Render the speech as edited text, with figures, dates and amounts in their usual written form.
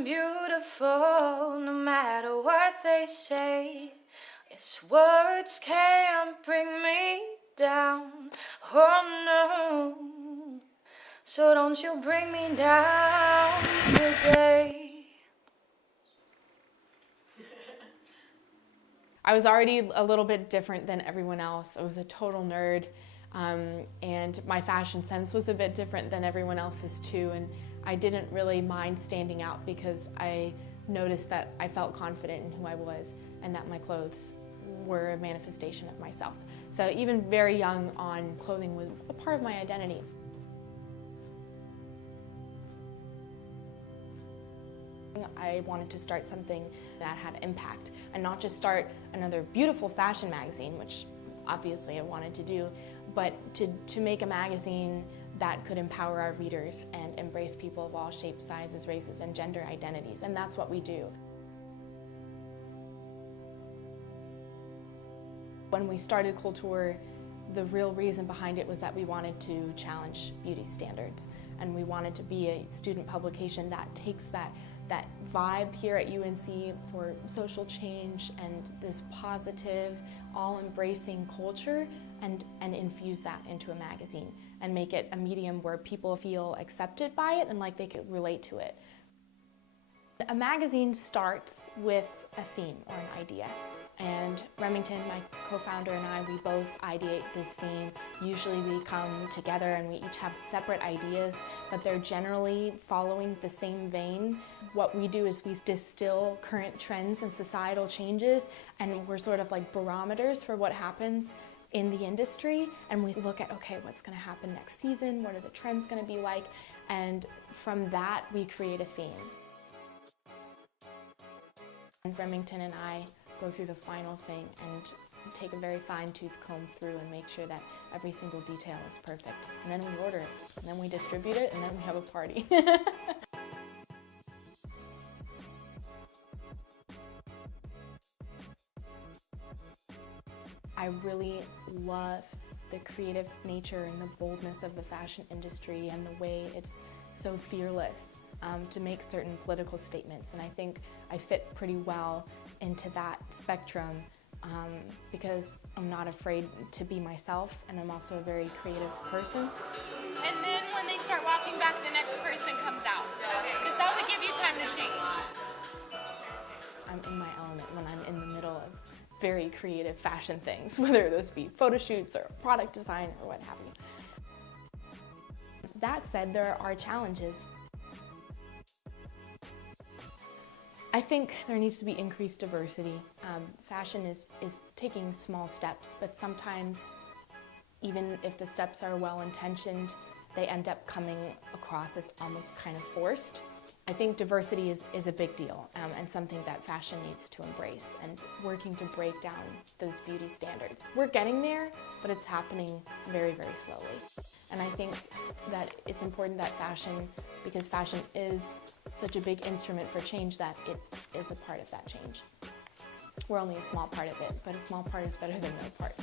I'm beautiful, no matter what they say. Yes, words can't bring me down, oh no. So don't you bring me down today. I was already a little bit different than everyone else. I was a total nerd, and my fashion sense was a bit different than everyone else's too, and I didn't really mind standing out because I noticed that I felt confident in who I was and that my clothes were a manifestation of myself. So even very young on, clothing was a part of my identity. I wanted to start something that had impact and not just start another beautiful fashion magazine, which obviously I wanted to do, but to make a magazine that could empower our readers and embrace people of all shapes, sizes, races, and gender identities, and that's what we do. When we started Coulture, the real reason behind it was that we wanted to challenge beauty standards, and we wanted to be a student publication that takes that vibe here at UNC for social change and this positive, all-embracing culture and infuse that into a magazine and make it a medium where people feel accepted by it and like they could relate to it. A magazine starts with a theme or an idea. And Remington, my co-founder, and I, we both ideate this theme. Usually we come together and we each have separate ideas, but they're generally following the same vein. What we do is we distill current trends and societal changes, and we're sort of like barometers for what happens in the industry, and we look at, okay, what's gonna happen next season? What are the trends gonna be like? And from that, we create a theme. And Remington and I go through the final thing and take a very fine-tooth comb through and make sure that every single detail is perfect. And then we order it, and then we distribute it, and then we have a party. I really love the creative nature and the boldness of the fashion industry and the way it's so fearless to make certain political statements. And I think I fit pretty well into that spectrum because I'm not afraid to be myself, and I'm also a very creative person. And then when they start walking back, the next person comes out, because that would give you time to change. I'm in my element when I'm in the middle of very creative fashion things, whether those be photo shoots or product design or what have you. That said, there are challenges. I think there needs to be increased diversity. Fashion is taking small steps, but sometimes, even if the steps are well-intentioned, they end up coming across as almost kind of forced. I think diversity is a big deal and something that fashion needs to embrace, and working to break down those beauty standards. We're getting there, but it's happening very, very slowly. And I think that it's important that fashion, because fashion is such a big instrument for change, that it is a part of that change. We're only a small part of it, but a small part is better than no part.